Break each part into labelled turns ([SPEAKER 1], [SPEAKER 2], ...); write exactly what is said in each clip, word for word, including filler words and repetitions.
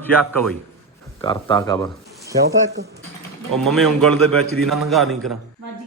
[SPEAKER 1] ਚੱਕ ਬਈ ਕਰਤਾ ਕਵਰ ਕਿਉਂ ਤਾਂ ਇੱਕ ਉਹ ਮੰਮੀ ਉਂਗਲ ਦੇ ਵਿੱਚ ਦੀ ਨਾ ਨੰਗਾ ਨਹੀਂ ਕਰਾਂ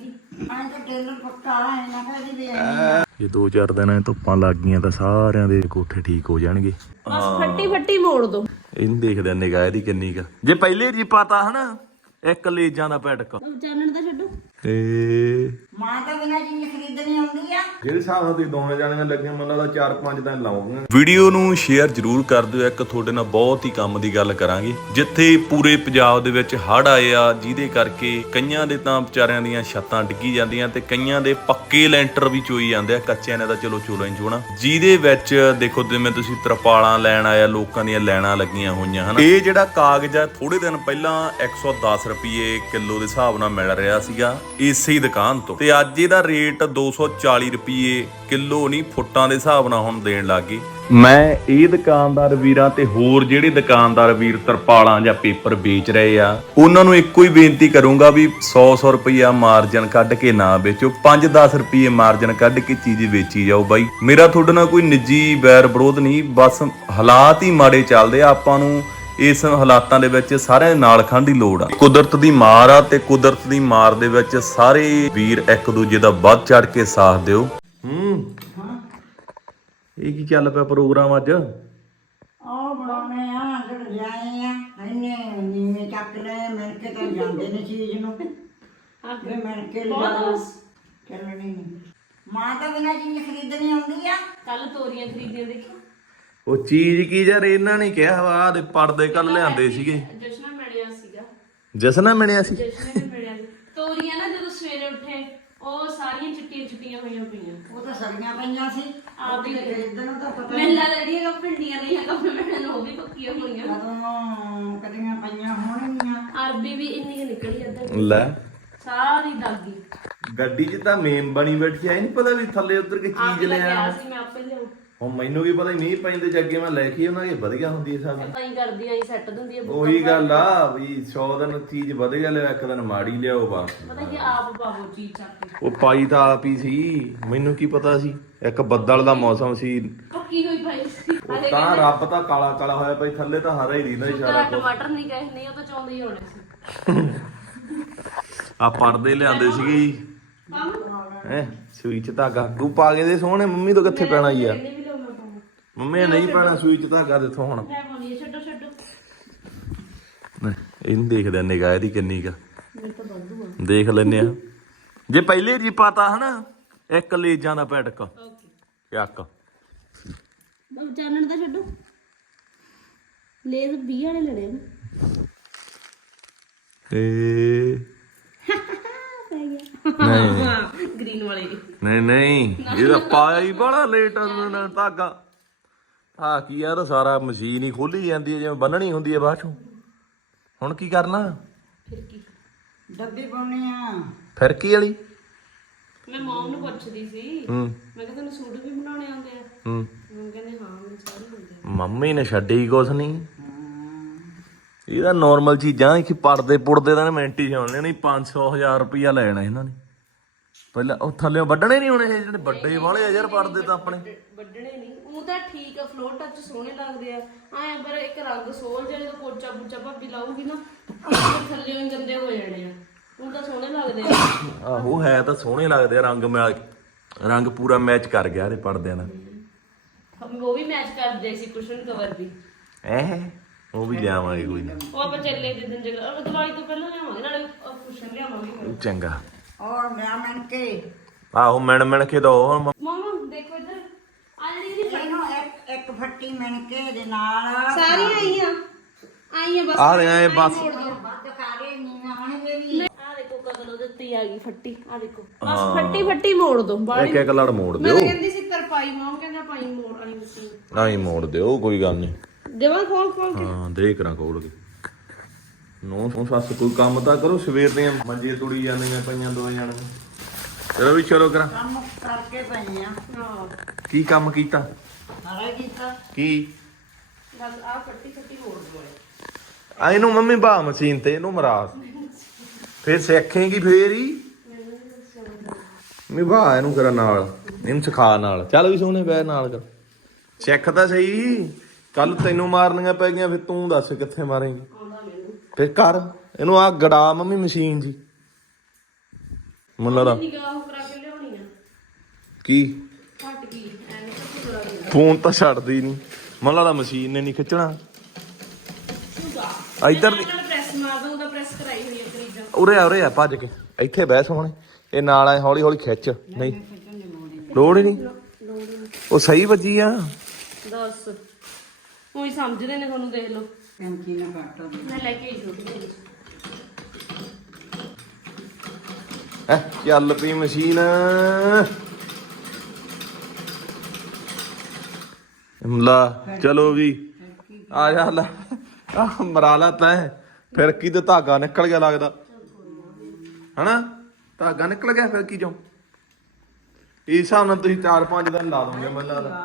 [SPEAKER 1] ਇਹ ਦੋ ਚਾਰ ਦਿਨ ਧੁੱਪਾਂ ਲੱਗ ਗਈਆਂ ਤਾਂ ਸਾਰਿਆਂ ਦੇ ਕੋਠੇ ਠੀਕ ਹੋ ਜਾਣਗੇ।
[SPEAKER 2] ਬਸ ਫੱਟੀ ਫੱਟੀ ਮੋੜ ਦੋ
[SPEAKER 1] ਇਹਨੂੰ ਦੇਖਦੇ ਨਿਗਾਹ ਇਹਦੀ ਕਿੰਨੀ ਕ ਜੇ ਪਹਿਲੇ ਜੀ ਪਤਾ ਹਨਾ ਇੱਕ ਲੇਜਾਂ ਦਾ ਪੈਟਕ
[SPEAKER 2] ਚਾਨਣ ਦਾ ਛੱਡੋ
[SPEAKER 1] ਤੇ
[SPEAKER 3] ਮਾਂ ਤਾਂ ਬਿਨਾਂ ਚੀਜ਼ ਖਰੀਦਣੀ ਆਉਂਦੀ ਆ
[SPEAKER 1] ਜਿਹੜੇ ਹਿਸਾਬ ਨਾਲ ਤੁਸੀਂ ਦੋਨੇ ਜਾਣੇ ਲੱਗੇ ਮੈਨੂੰ ਲੱਗਦਾ ਚਾਰ ਪੰਜ ਦਿਨ ਲਾਉਂਗੇ। ਵੀਡੀਓ ਨੂੰ ਸ਼ੇਅਰ ਜ਼ਰੂਰ ਕਰ ਦਿਓ। ਇੱਕ ਤੁਹਾਡੇ ਨਾਲ ਬਹੁਤ ਹੀ ਕੰਮ ਦੀ ਗੱਲ ਕਰਾਂਗੇ ਜਿੱਥੇ ਪੂਰੇ ਪੰਜਾਬ ਦੇ ਵਿੱਚ ਹੜ੍ਹ ਆਏ ਆ ਜਿਹਦੇ ਕਰਕੇ ਕਈਆਂ ਦੇ ਤਾਂ ਵਿਚਾਰਿਆਂ ਦੀਆਂ ਛੱਤਾਂ ਡਿੱਗੀ ਜਾਂਦੀਆਂ ਤੇ ਕਈਆਂ ਦੇ ਪੱਕੇ ਲੈਂਟਰ ਵੀ ਚੋਈ ਜਾਂਦੇ ਆ, ਕੱਚਿਆਂ ਨੇ ਤਾਂ ਚਲੋ ਚੋਲਾ ਹੀ ਚੋਣਾ। ਜਿਹਦੇ ਵਿੱਚ ਦੇਖੋ ਜਿਵੇਂ ਤੁਸੀਂ ਤਰਪਾਲਾਂ ਲੈਣ ਆਇਆ ਲੋਕਾਂ ਦੀਆਂ ਲਾਈਨਾਂ ਲੱਗੀਆਂ ਹੋਈਆਂ ਹਨ। ਇਹ ਜਿਹੜਾ ਕਾਗਜ਼ ਆ ਥੋੜੇ ਦਿਨ ਪਹਿਲਾਂ ਇੱਕ ਸੌ ਦਸ ਰੁਪਏ ਕਿਲੋ ਦੇ ਹਿਸਾਬ ਨਾਲ ਮਿਲ ਰਿਹਾ ਸੀਗਾ ਇਸੇ ਦੁਕਾਨ ਤੋਂ ਤੇ ਅੱਜ ਇਹਦਾ ਰੇਟ ਦੋ ਸੌ ਚਾਲੀ ਰੁਪਏ ਕਿਲੋ ਨਹੀਂ ਫੁੱਟਾਂ ਦੇ ਹਿਸਾਬ ਨਾਲ ਹੁਣ ਦੇਣ ਲੱਗ ਗਏ। ਮੈਂ ਇਹ ਦੁਕਾਨਦਾਰ ਵੀਰਾਂ ਤੇ ਹੋਰ ਜਿਹੜੇ ਦੁਕਾਨਦਾਰ ਵੀਰ ਤਰਪਾਲਾਂ ਜਾਂ ਪੇਪਰ ਵੇਚ ਰਹੇ ਆ ਉਹਨਾਂ ਨੂੰ ਇੱਕੋ ਹੀ ਬੇਨਤੀ ਕਰੂੰਗਾ ਵੀ ਸੌ ਸੌ ਰੁਪਇਆ ਮਾਰਜਨ ਕੱਢ ਕੇ ਨਾ ਵੇਚੋ, ਪੰਜ ਦਸ ਰੁਪਏ ਮਾਰਜਨ ਕੱਢ ਕੇ ਚੀਜ਼ ਵੇਚੀ ਜਾਓ ਬਾਈ। ਮੇਰਾ ਤੁਹਾਡੇ ਨਾਲ ਕੋਈ ਨਿੱਜੀ ਵੈਰ ਵਿਰੋਧ ਨਹੀਂ, ਬਸ ਹਾਲਾਤ ਹੀ ਮਾੜੇ ਚੱਲਦੇ ਆ। ਆਪਾਂ ਨੂੰ ਇਸ ਹਾਲਾਤਾਂ ਦੇ ਵਿੱਚ ਸਾਰਿਆਂ ਦੇ ਨਾਲ ਖੜਨ ਦੀ ਲੋੜ ਆ। ਕੁਦਰਤ ਦੀ ਮਾਰ ਆ ਤੇ ਕੁਦਰਤ ਦੀ ਮਾਰ ਦੇ ਵਿੱਚ ਸਾਰੇ ਵੀਰ ਇੱਕ ਦੂਜੇ ਦਾ ਵੱਧ ਚੜ ਕੇ ਸਾਥ ਦਿਓ। ਹੂੰ ਇਹ ਕੀ ਚੱਲ ਪਿਆ ਪ੍ਰੋਗਰਾਮ ਅੱਜ?
[SPEAKER 3] ਉਹ ਬਣਾਉਣੇ ਆ ਅੰਦਰ ਜਾਏ ਆ ਇੰਨੇ ਨੀਵੇਂ ਚੱਕ ਲੈ ਮਿਲ ਕੇ ਤਾਂ ਜਾਂਦੇ ਨੇ ਚੀਜ਼ ਨੂੰ ਅੱਗੇ ਮਿਲ ਕੇ ਲਿਜਾਓ ਚੱਲਣੀ ਨਹੀਂ। ਮਾਂ ਤਾਂ ਬਿਨਾਂ ਚੀਜ਼ ਖਰੀਦਣੀ ਆਉਂਦੀ ਆ।
[SPEAKER 2] ਕੱਲ ਤੋਰੀਆਂ ਖਰੀਦੀਆਂ ਦੇਖੀ
[SPEAKER 1] ਉਹ ਚੀਜ਼ ਕੀ ਯਾਰ ਇਹਨਾਂ ਨੇ ਕਿਹਾ ਵਾ ਦੇ ਪਰਦੇ ਕੱਲ ਲਿਆਂਦੇ ਸੀਗੇ।
[SPEAKER 2] ਜਸ਼ਨਾ ਮਿਲਿਆ ਸੀਗਾ
[SPEAKER 1] ਜਸਨਾ ਮਿਲਿਆ ਸੀ
[SPEAKER 2] ਜਸ਼ਨਾ ਨੇ ਮਿਲਿਆ ਸੀ। ਤੋਰੀਆਂ ਨਾ ਜਦੋਂ ਸਵੇਰੇ ਉੱਠੇ ਉਹ ਸਾਰੀਆਂ ਚਿੱਟੀਆਂ ਚਿੱਟੀਆਂ ਹੋਈਆਂ ਪਈਆਂ।
[SPEAKER 3] ਉਹ ਤਾਂ ਸੜੀਆਂ ਪਈਆਂ ਸੀ
[SPEAKER 2] ਆਪ ਹੀ
[SPEAKER 3] ਖਰੀਦਣ ਨੂੰ ਤਾਂ ਪਤਾ
[SPEAKER 2] ਮੈਨੂੰ ਲੱਗਦਾ ਜਿਹੜੀਆਂ ਭਿੰਡੀਆਂ ਨਹੀਂ ਹੈਗਾ ਮੈਨੂੰ ਉਹ ਵੀ ਪੱਕੀਆਂ ਹੋਣੀਆਂ।
[SPEAKER 3] ਕਦੋਂ ਕਦੀਆਂ ਪਈਆਂ ਹੋਣਗੀਆਂ।
[SPEAKER 2] ਅਰਬੀ ਵੀ ਇੰਨੀ ਕਿ ਨਿਕਲੀ ਅੱਧਾ
[SPEAKER 1] ਲੈ
[SPEAKER 2] ਸਾਰੀ ਦਾਗੀ
[SPEAKER 1] ਗੱਡੀ 'ਚ ਤਾਂ ਮੇਮ ਬਣੀ ਬੈਠੀ ਐ, ਨਹੀਂ ਪਤਾ ਵੀ ਥੱਲੇ ਉਤਰ ਕੇ
[SPEAKER 2] ਆਪ
[SPEAKER 1] ਚੀਜ਼ ਲੈ
[SPEAKER 2] ਲੱਗਿਆ
[SPEAKER 1] ਆ।
[SPEAKER 2] ਸੀ ਮੈਂ ਆਪੇ ਲਿਆਉਂ
[SPEAKER 1] ਹੁਣ ਮੈਨੂੰ ਵੀ ਪਤਾ ਮੀਂਹ ਪੈਂਦੇ ਚ ਅੱਗੇ ਮੈਂ ਲੈ ਕੇ ਉਹਨਾਂ ਦੀ ਵਧੀਆ ਹੁੰਦੀ ਹੈ ਸਾਡੀ
[SPEAKER 2] ਤਾਂ ਹੀ ਕਰਦੀ ਆਈ ਸੈੱਟ ਦਿੰਦੀ ਆ।
[SPEAKER 1] ਉਹੀ ਗੱਲ ਆ ਵੀ ਸੌ ਦਿਨ ਚੀਜ਼ ਵਧੀਆ ਲਿਆ ਇੱਕ ਦਿਨ ਮਾੜੀ ਲਿਆਓ ਬਸ।
[SPEAKER 2] ਪਤਾ ਕਿ ਆਪ ਪਾਵੋ ਚੀਜ਼ ਚੱਕ ਕੇ
[SPEAKER 1] ਉਹ ਪਾਈ ਤਾਂ ਆਪ ਹੀ ਸੀ, ਮੈਨੂੰ ਕੀ ਪਤਾ ਸੀ ਇੱਕ ਬੱਦਲ ਦਾ ਮੌਸਮ ਸੀ
[SPEAKER 2] ਪੱਕੀ ਹੋਈ ਪਈ ਸੀ।
[SPEAKER 1] ਉਹ ਤਾਂ ਰੱਬ ਤਾਂ ਕਾਲਾ ਕਾਲਾ ਹੋਇਆ ਪਈ ਥੱਲੇ ਤਾਂ ਹਰਾ ਹੀ ਰਹਿੰਦਾ ਇਸ਼ਾਰਾ।
[SPEAKER 2] ਟਮਾਟਰ ਨਹੀਂ ਗਏ ਨਹੀਂ ਉਹ ਤਾਂ ਚਾਹੁੰਦੇ ਹੀ ਹੋਣੇ ਸੀ।
[SPEAKER 1] ਆ ਪਰਦੇ ਲਿਆਂਦੇ ਸੀਗੇ ਜੀ ਹੈ ਸੂਈ ਚ ਧਾਗਾ ਤੂੰ ਪਾ ਕੇ ਦੇ ਸੋਹਣੇ। ਮੰਮੀ ਤੋਂ ਕਿੱਥੇ ਪੈਣਾ ਯਾਰ, ਮੰਮੀ ਨੇ ਨਹੀਂ ਪੈਣਾ ਸੂਈ ਚ ਧਾਗਾ ਦਿੱਥੋਂ ਹੁਣ।
[SPEAKER 2] ਛੱਡੋ ਛੱਡੋ
[SPEAKER 1] ਇਹਨੂੰ ਦੇਖਦੇ ਆ ਨਿਗਾਹ ਇਹਦੀ ਕਿੰਨੀ ਕ ਦੇਖ ਲੈਨੇ ਆ। ਜੇ ਪਹਿਲੇ ਜੀ ਪਤਾ ਹਨਾ ਇੱਕ ਲੇਜਾਂ ਦਾ ਪੈਟਕ ਚੱਕ
[SPEAKER 2] ਚਾਨਣ ਦਾ ਛੱਡੋ ਲੇਜ਼ ਵੀਹ ਵਾਲੇ ਲੈਣੇ ਨੇ
[SPEAKER 1] ਤੇ
[SPEAKER 2] ਨਹੀਂ ਗ੍ਰੀਨ ਵਾਲੇ
[SPEAKER 1] ਨਹੀਂ ਨਹੀਂ ਇਹਦਾ ਪਾਇਆ ਹੀ ਬੜਾ ਲੇਟ ਨਾ ਧਾਗਾ। ਆ ਕੀ ਯਾਰ ਸਾਰਾ ਮਸ਼ੀਨ ਹੀ ਖੋਲੀ ਜਾਂਦੀ ਹੈ ਜਿਵੇਂ ਬੰਨਣੀ ਹੁੰਦੀ ਹੈ ਬਾਅਦ ਚੋਂ। ਹੁਣ ਕੀ ਕਰਨਾ
[SPEAKER 2] ਫਿਰ ਕੀ
[SPEAKER 3] ਡੱਬੀ ਪਾਉਣੀ ਆ
[SPEAKER 1] ਫਿਰਕੀ ਵਾਲੀ।
[SPEAKER 2] ਮੈਂ ਮਮ ਨੂੰ ਪੁੱਛਦੀ ਸੀ
[SPEAKER 1] ਹੂੰ
[SPEAKER 2] ਮੈਂ ਕਿਹਾ ਤੈਨੂੰ ਸੂਟ ਵੀ ਬਣਾਉਣੇ ਆਉਂਦੇ ਆ?
[SPEAKER 1] ਹੂੰ
[SPEAKER 2] ਉਹ ਕਹਿੰਦੇ ਹਾਂ ਮੈਨੂੰ ਸਾਰੇ ਆਉਂਦੇ ਆ।
[SPEAKER 1] ਮੰਮੀ ਨੇ ਛੱਡੀ ਕੁਛ ਨਹੀਂ। ਇਹਦਾ ਨੋਰਮਲ ਚੀਜ਼ਾਂ ਕਿ ਪੜਦੇ ਪੁੜਦੇ ਤਾਂ ਮਿੰਟ ਹੀ ਆਉਣੇ ਨਹੀਂ। ਪੰਜ ਸੌ ਹਜ਼ਾਰ ਰੁਪਇਆ ਲੈਣਾ ਇਹਨਾਂ ਨੇ ਪਹਿਲਾਂ। ਉਹ ਥੱਲੇ ਵੱਢਣੇ ਨਹੀਂ ਹੋਣੇ ਇਹ ਜਿਹੜੇ ਵੱਡੇ ਵਾਲੇ ਆ ਯਾਰ ਪੜਦੇ ਤਾਂ ਆਪਣੇ
[SPEAKER 2] ਵੱਢਣੇ ਨਹੀਂ। ਉਹ ਤਾਂ ਠੀਕ ਆ ਫਲੋਰ ਟੱਚ ਸੋਹਣੇ ਲੱਗਦੇ ਆ ਐ ਪਰ ਇੱਕ ਰੰਗ ਸੋਲ ਜਿਹੜਾ ਜਦੋਂ ਪੋਚਾ ਪੁੱਚਾ ਭਾਬੀ ਲਾਊਗੀ ਨਾ ਥੱਲੇ ਹੀ ਗੰਦੇ ਹੋ ਜਾਣੇ ਆ। ਉਹ ਤਾਂ ਸੋਹਣੇ ਲੱਗਦੇ ਆ।
[SPEAKER 1] ਆਹੋ ਹੈ ਤਾਂ ਸੋਹਣੇ ਲੱਗਦੇ ਆ ਰੰਗ ਮਿਲ ਰੰਗ ਪੂਰਾ ਮੈਚ ਕਰ ਗਿਆ ਇਹਦੇ ਪਰਦਿਆਂ ਨਾਲ।
[SPEAKER 2] ਉਹ ਵੀ ਮੈਚ ਕਰਦੇ ਸੀ ਕੁਸ਼ਨ ਕਵਰ ਵੀ
[SPEAKER 1] ਐ ਉਹ ਵੀ ਲਿਆਵਾਂਗੇ ਕੋਈ ਨਾ।
[SPEAKER 2] ਉਹ ਆਪਾਂ ਚੱਲੇ ਦੇ ਦਿਨ ਜਗ੍ਹਾ ਦਿਵਾਲੀ ਤੋਂ ਪਹਿਲਾਂ ਲਿਆਵਾਂਗੇ ਨਾਲੇ ਕੁਸ਼ਨ ਲਿਆਵਾਂਗੇ।
[SPEAKER 1] ਚੰਗਾ
[SPEAKER 3] ਔਰ ਮੈਂ ਮਿਲ ਕੇ
[SPEAKER 1] ਆਹੋ ਮਿਣ ਮਿਣ ਕੇ ਦੋ ਹੁਣ।
[SPEAKER 2] ਮਾਮਾ ਦੇਖੋ ਇੱਧਰ ਆ ਜਿਹੜੀ
[SPEAKER 3] ਇਹਨੂੰ ਇੱਕ ਇੱਕ ਫੱਟੀ ਮਿਲ ਕੇ ਦੇ ਨਾਲ
[SPEAKER 2] ਸਾਰੀਆਂ ਆਈਆਂ ਆਈਆਂ ਬਸ
[SPEAKER 1] ਆ ਰਹੇ ਬਸ
[SPEAKER 3] ਵੱਧ ਕਾਰੇ ਨੀਵੇਂ ਹੋਣਗੇ ਵੀ।
[SPEAKER 2] ਆ ਦੇਖੋ ਕਦੋਂ ਦਿੱਤੀ ਆ ਗਈ ਫੱਟੀ ਆ ਦੇਖੋ ਬਸ ਫੱਟੀ ਫੱਟੀ ਮੋੜ ਦੋ
[SPEAKER 1] ਇੱਕ ਇੱਕ ਲੜ ਮੋੜ
[SPEAKER 2] ਮੈਂ
[SPEAKER 1] ਦਿਓ।
[SPEAKER 2] ਕਹਿੰਦੀ ਸੀ ਤਰਪਾਈ ਮਾਮ ਕਹਿੰਦਾ ਪਾਈ ਮੋੜ ਆਈ ਦਿੱਤੀ
[SPEAKER 1] ਆਈ ਮੋੜ ਦਿਓ ਕੋਈ ਗੱਲ ਨਹੀਂ।
[SPEAKER 2] ਦੇਵਾਂ ਖੋਲ ਖੋਲ ਕੇ
[SPEAKER 1] ਹਾਂ ਦੇ ਕਰਾਂ ਕੋਲ ਕੇ ਨੋ ਸੋ ਸੱਸ ਕੋਈ ਕੰਮ ਤਾਂ ਕਰੋ। ਸਵੇਰ ਦੀਆਂ ਮੰਜੇ ਤੁੜੀ ਜਾਂਦੀਆਂ ਪਈਆਂ ਦੋ ਜਾਣ। ਚਲੋ ਵੀ ਚਲੋ ਕਰਾਂ
[SPEAKER 3] ਕੰਮ ਕਰਕੇ ਪਈ ਆ।
[SPEAKER 2] ਹਾਂ
[SPEAKER 1] ਕੀ ਕੰਮ ਕੀਤਾ
[SPEAKER 3] ਸਾਰਾ ਕੀਤਾ
[SPEAKER 1] ਕੀ
[SPEAKER 2] ਬਸ ਆ ਫੱਟੀ ਫੱਟੀ ਮੋੜ ਦੋ
[SPEAKER 1] ਆ ਇਹਨੂੰ ਮੰਮੀ ਬਾ ਮਸ਼ੀਨ ਤੇ ਇਹਨੂੰ ਮਰਾ ਫਿਰ ਸਿੱਖੇਗੀ ਫੇਰ ਹੀ ਮੈਂ ਬਾ ਇਹਨੂੰ ਕਰਾਂ ਨਾਲ ਇਹਨੂੰ ਸਿਖਾ ਨਾਲ। ਚੱਲ ਵੀ ਸੋਹਣੇ ਬੈ ਨਾਲ ਕਰ ਸਿੱਖ ਤਾਂ ਸਹੀ ਕੱਲ ਤੈਨੂੰ ਮਾਰਨੀਆਂ ਪੈ ਗਈਆਂ, ਫਿਰ ਤੂੰ ਦੱਸ ਕਿੱਥੇ ਮਾਰੇਂਗੀ।
[SPEAKER 2] ਆਉਂਦਾ ਮੈਨੂੰ
[SPEAKER 1] ਫਿਰ ਕਰ ਇਹਨੂੰ ਆ ਗੜਾ ਮੰਮੀ ਮਸ਼ੀਨ ਜੀ। ਮੈਨੂੰ ਲੱਗਦਾ
[SPEAKER 2] ਨਿਗਾਹ ਕਰਾ ਕੇ ਲਿਆਉਣੀ ਆ।
[SPEAKER 1] ਕੀ
[SPEAKER 2] ਹਟ ਗਈ ਐਵੇਂ ਤਾਂ ਬੜਾ ਨਹੀਂ
[SPEAKER 1] ਫੋਨ ਤਾਂ ਛੱਡਦੀ ਨਹੀਂ। ਮੈਨੂੰ ਲੱਗਦਾ ਮਸ਼ੀਨ ਨੇ ਨਹੀਂ ਖਿੱਚਣਾ। ਇੱਧਰ ਦੀ
[SPEAKER 2] ਪ੍ਰੈਸ ਮਾਰ ਦੂੰ ਉਹਦਾ ਪ੍ਰੈਸ ਕਰਾਈ ਹੋਈ ਹੈ ਫਰੀਜ਼ਾਂ।
[SPEAKER 1] ਉਰੇ ਆ ਉਰੇ ਆ ਭੱਜ ਕੇ ਇੱਥੇ ਬਹਿ ਸੋਹਣੇ। ਇਹ ਨਾਲ ਆਏ ਹੌਲੀ ਹੌਲੀ ਖਿੱਚ। ਨਹੀਂ ਲੋੜ ਹੀ ਨਹੀਂ, ਉਹ ਸਹੀ ਵੱਜੀ ਆ।
[SPEAKER 2] ਦੱਸ ਉਹੀ ਸਮਝਦੇ ਨੇ ਤੁਹਾਨੂੰ, ਦੇਖ ਲਓ।
[SPEAKER 3] ਕੈਂਚੀ ਨਾ ਕੱਟ
[SPEAKER 2] ਮੈਂ ਲੈ ਕੇ ਆਈ ਛੋਟੀ ਜਿਹੀ।
[SPEAKER 1] ਹੈ ਚੱਲ ਪਈ ਮਸ਼ੀਨ। ਲਾ ਚਲੋ ਵੀ ਆ ਜਾ ਲੈ ਆ ਮਰਾ ਲਾ ਤੈਂ। ਫਿਰ ਕੀ ਤੇ ਧਾਗਾ ਨਿਕਲ ਗਿਆ ਲੱਗਦਾ ਹਨਾ। ਧਾਗਾ ਨਿਕਲ ਗਿਆ ਫਿਰ ਕੀ ਚੋਂ। ਇਸ ਹਿਸਾਬ ਨਾਲ ਤੁਸੀਂ ਚਾਰ ਪੰਜ ਦਿਨ ਲਾ ਦੋਗੇ ਮੈਨੂੰ ਲੱਗਦਾ।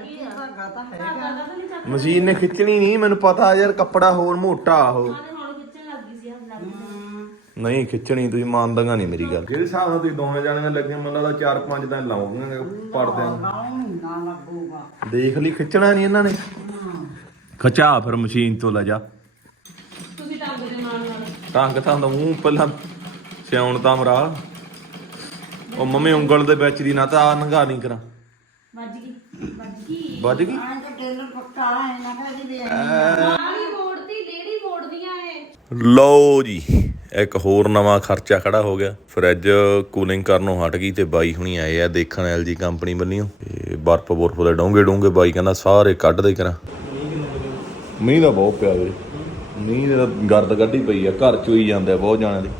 [SPEAKER 1] ਮਸ਼ੀਨ ਨੇ ਖਿੱਚਣੀ ਨਹੀਂ, ਮੈਨੂੰ ਪਤਾ ਯਾਰ ਕੱਪੜਾ ਹੋਰ ਮੋਟਾ ਉਹ।
[SPEAKER 2] ਹੁਣ ਖਿੱਚਣ ਲੱਗ ਗਈ ਸੀ ਆ ਲੱਗ ਗਈ।
[SPEAKER 1] ਨਹੀਂ ਖਿੱਚਣੀ, ਤੁਸੀਂ ਮੰਨਦਾਗਾ ਨਹੀਂ ਮੇਰੀ ਗੱਲ। ਜਿਹੜੇ ਹਿਸਾਬ ਨਾਲ ਤੁਸੀਂ ਦੋਵੇਂ ਜਾਣੇ ਲੱਗੇ ਮੈਨੂੰ ਲੱਗਦਾ ਚਾਰ ਪੰਜ ਦਿਨ ਲਾਉਂਗੇ ਪੜਦਿਆਂ ਨੂੰ।
[SPEAKER 3] ਨਾ ਲੱਗੂਗਾ।
[SPEAKER 1] ਦੇਖ ਲਈ ਖਿੱਚਣਾ ਨਹੀਂ ਇਹਨਾਂ ਨੇ। ਖਚਾ ਫਿਰ ਮਸ਼ੀਨ ਤੋਂ ਲੈ ਜਾ।
[SPEAKER 2] ਤੁਸੀਂ ਟੰਗ ਦੇ ਨਾਲ ਨਾਲ
[SPEAKER 1] ਟੰਗ ਤਾਂ ਮੂੰਹ ਪਹਿਲਾਂ ਸਿਆਉਣ ਤਾਂ ਮਰਾ। ਉਹ ਮੰਮੀ ਉਂਗਲ ਦੇ ਵਿੱਚ ਦੀ ਨਾ ਤਾਂ ਨੰਗਾ ਨਹੀਂ ਕਰਾਂ।
[SPEAKER 2] ਵੱਜ ਗਈ ਵੱਜ ਗਈ
[SPEAKER 1] ਵੱਜ ਗਈ।
[SPEAKER 3] ਆਂ ਤਾਂ ਟੇਲਰ ਪੱਕਾ ਹੈ ਨਾ ਕਹਦੀ ਵੀ
[SPEAKER 2] ਆਲੀ ਮੋੜਦੀ ਲੇਡੀ ਮੋੜਦੀਆਂ ਇਹ।
[SPEAKER 1] ਲਓ ਜੀ ਇੱਕ ਹੋਰ ਨਵਾਂ ਖਰਚਾ ਖੜਾ ਹੋ ਗਿਆ। ਫਰਿੱਜ ਕੂਲਿੰਗ ਕਰਨੋਂ ਹਟ ਗਈ ਤੇ ਬਾਈ ਹੁਣੀ ਆਏ ਆ ਦੇਖਣ ਐਲ ਜੀ ਕੰਪਨੀ ਵੱਲੋਂ। ਤੇ ਬਰਫ ਬਰਫ ਦੇ ਡੋਂਗੇ ਡੋਂਗੇ ਬਾਈ ਕਹਿੰਦਾ ਸਾਰੇ ਕੱਢ ਦੇ ਕਰਾਂ। ਮੀਂਹ ਦਾ ਬਹੁਤ ਪਿਆ ਵੀਰੇ। ਮੀਂਹ ਦਾ ਗਰਦ ਕੱਢੀ ਪਈ ਆ, ਘਰ ਚ ਹੀ ਜਾਂਦੇ ਆ ਬਹੁਤ ਜਾਣਿਆਂ ਦੇ।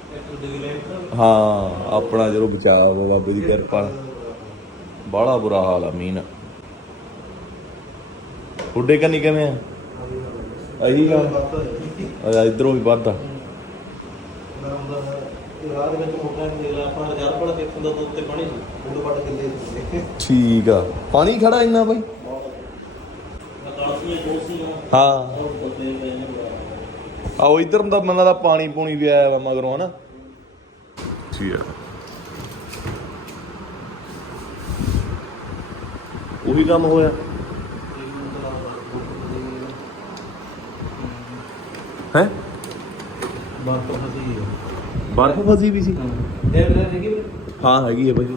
[SPEAKER 1] ਹਾਂ ਆਪਣਾ ਜਦੋਂ ਬਚਾਅ ਹੋ ਬਾਬੇ ਦੀ ਕਿਰਪਾ। ਬਾਹਲਾ ਬੁਰਾ ਹਾਲ ਆ ਮੀਂਹ ਨਾਲ। ਤੁਹਾਡੇ ਕੰਨੀ ਕਿਵੇਂ ਆ? ਅਹੀ ਗੱਲ ਇਧਰੋਂ ਵੀ ਵੱਧ ਆ। ਠੀਕ ਆ ਪਾਣੀ ਖੜਾ ਇੰਨਾ ਬਾਈ। ਹਾਂ ਆਓ ਇਧਰ ਦਾ ਮੈਨੂੰ ਲੱਗਦਾ ਪਾਣੀ ਪੂਣੀ ਵੀ ਆਇਆ ਵਾ ਮਗਰੋਂ ਹਨਾ। ਠੀਕ ਆ ਉਹੀ ਕੰਮ ਹੋਇਆ। ਹੈ ਬਰਫ ਫਸੀ ਬਰਫ ਫਸੀ ਵੀ ਸੀ। ਹਾਂ ਹੈਗੀ ਹੈ ਬਾਈ।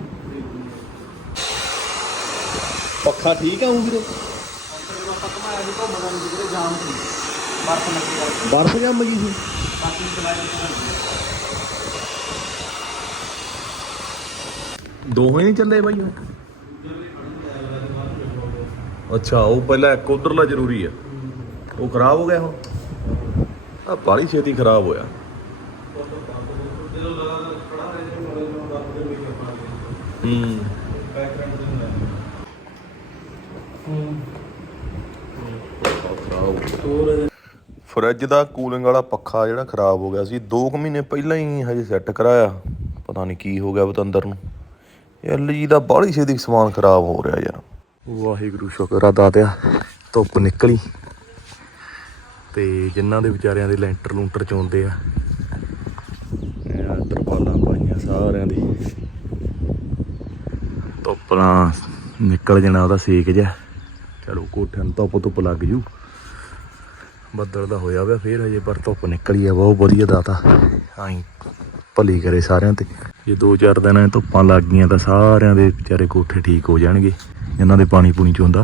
[SPEAKER 1] ਪੱਖਾ ਠੀਕ ਆ ਉਹ ਵੀਰੇ। ਬਰਫ ਜੰਮ ਗਈ ਸੀ। ਦੋਵੇਂ ਨਹੀਂ ਚੱਲੇ ਬਾਈ ਉਹ। ਅੱਛਾ ਉਹ ਪਹਿਲਾਂ ਇੱਕ ਉਧਰਲਾ ਜ਼ਰੂਰੀ ਆ, ਉਹ ਖਰਾਬ ਹੋ ਗਿਆ ਹੁਣ। ਆ ਬਾਹਲੀ ਛੇਤੀ ਖਰਾਬ ਹੋਇਆ। ਹੂੰ ਫਰਿੱਜ ਦਾ ਕੂਲਿੰਗ ਵਾਲਾ ਪੱਖਾ ਜਿਹੜਾ ਖਰਾਬ ਹੋ ਗਿਆ ਸੀ ਦੋ ਕੁ ਮਹੀਨੇ ਪਹਿਲਾਂ ਹੀ ਹਜੇ ਸੈੱਟ ਕਰਾਇਆ। ਪਤਾ ਨਹੀਂ ਕੀ ਹੋ ਗਿਆ ਪਤੰਦਰ ਨੂੰ। ਐਲ ਜੀ ਦਾ ਬਾਹਲੀ ਛੇਤੀ ਸਮਾਨ ਖਰਾਬ ਹੋ ਰਿਹਾ ਯਾਰ। ਵਾਹਿਗੁਰੂ ਸ਼ੁਕਰ ਆ ਦਾਤਿਆ ਧੁੱਪ ਨਿਕਲੀ। ਤੇ ਜਿਨ੍ਹਾਂ ਦੇ ਵਿਚਾਰਿਆਂ ਦੇ ਲੈਂਟਰ ਲੂੰਟਰ ਚੋਂਦੇ ਆ ਤਰਪਾਲਾਂ ਪਾਈਆਂ ਸਾਰਿਆਂ ਦੀ। ਧੁੱਪ ਨਾਲ ਨਿਕਲ ਜਾਣਾ ਉਹਦਾ ਸੇਕ ਜਿਹਾ। ਚਲੋ ਕੋਠਿਆਂ ਨੂੰ ਧੁੱਪ ਧੁੱਪ ਲੱਗ ਜੂ। ਬੱਦਲ ਦਾ ਹੋਇਆ ਵਾ ਫੇਰ ਹਜੇ ਪਰ ਧੁੱਪ ਨਿਕਲੀ ਆ ਬਹੁਤ ਵਧੀਆ ਦਾਤਾ। ਆਈ ਭਲੀ ਕਰੇ ਸਾਰਿਆਂ ਤੇ। ਜੇ ਦੋ ਚਾਰ ਦਿਨ ਧੁੱਪਾਂ ਲੱਗ ਗਈਆਂ ਤਾਂ ਸਾਰਿਆਂ ਦੇ ਵਿਚਾਰੇ ਕੋਠੇ ਠੀਕ ਹੋ ਜਾਣਗੇ ਇਹਨਾਂ ਦੇ ਪਾਣੀ ਪੂਣੀ ਚੋਂਦਾ।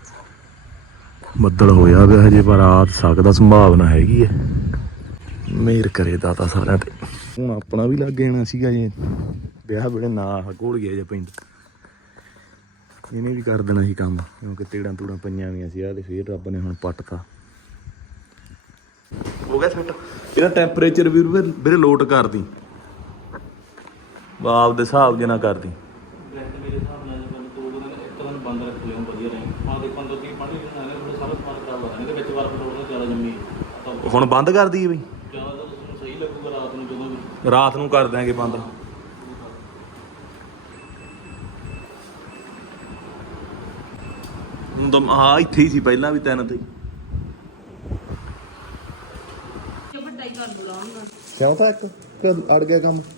[SPEAKER 1] ਬੱਦਲ ਹੋਇਆ ਵਾ ਹਜੇ ਪਰ ਆ ਸਕਦਾ ਸੰਭਾਵਨਾ ਹੈਗੀ ਹੈ। ਮਿਹਰ ਕਰੇ ਦਾਤਾ ਸਾਰਿਆਂ ਤੇ। ਹੁਣ ਆਪਣਾ ਵੀ ਲੱਗ ਜਾਣਾ ਸੀਗਾ ਜੇ ਵਿਆਹ ਵੇਲੇ ਨਾ ਘੋਲ ਗਿਆ ਜੇ ਪੈਂਦਾ। ਇਹਨੇ ਵੀ ਕਰ ਦੇਣਾ ਸੀ ਕੰਮ ਕਿਉਂਕਿ ਤੇੜਾਂ ਤੂੜਾਂ ਪਈਆਂ ਹੋਈਆਂ ਸੀ ਆ ਤੇ ਫੇਰ ਰੱਬ ਨੇ ਹੁਣ ਪੱਟਤਾ। ਹੋ ਗਿਆ ਸੈੱਟ। ਇਹਦਾ ਟੈਂਪਰੇਚਰ ਵੀ ਵੀਰੇ ਲੋਟ ਕਰਦੀ ਆਪ ਦੇ ਹਿਸਾਬ ਜੇ ਨਾ ਕਰਦੀ।
[SPEAKER 4] ਮੇਰੇ ਹਿਸਾਬ ਨਾਲ ਦੋ ਦਿਨ ਇੱਕ ਦਿਨ ਬੰਦ ਰੱਖ ਲਿਓ ਵਧੀਆ ਰਹੇ। ਹਾਂ ਦੇ ਪੰਦਰਾਂ ਤੀਹ ਪਾਣੀ ਸਾਰਾ ਸਮਾਨ ਖਰਾਬ ਹੋ ਜਾਣਾ। ਇਹਦੇ ਵਿੱਚ ਬਰਫ ਲੋੜਨਾ ਜ਼ਿਆਦਾ ਜੰਮੀ।
[SPEAKER 1] ਹੁਣ ਬੰਦ ਕਰ ਦਈਏ ਬਈ।
[SPEAKER 4] ਜ਼ਿਆਦਾ ਤਾਂ ਤੁਹਾਨੂੰ ਸਹੀ ਲੱਗੂਗਾ ਰਾਤ ਨੂੰ ਜਦੋਂ ਵੀ।
[SPEAKER 1] ਰਾਤ ਨੂੰ ਕਰ ਦਿਆਂਗੇ ਬੰਦ। ਹੁਣ ਤਾਂ ਹਾਂ ਇੱਥੇ ਹੀ ਸੀ ਪਹਿਲਾਂ ਵੀ ਤਿੰਨ ਤੇ।
[SPEAKER 2] ਵੱਡਾ ਹੀ ਕਰ ਬੁਲਾਉਂਗਾ।
[SPEAKER 1] ਕਿਉਂ ਤਾਂ ਇੱਕ ਅੜ ਗਿਆ ਕੰਮ।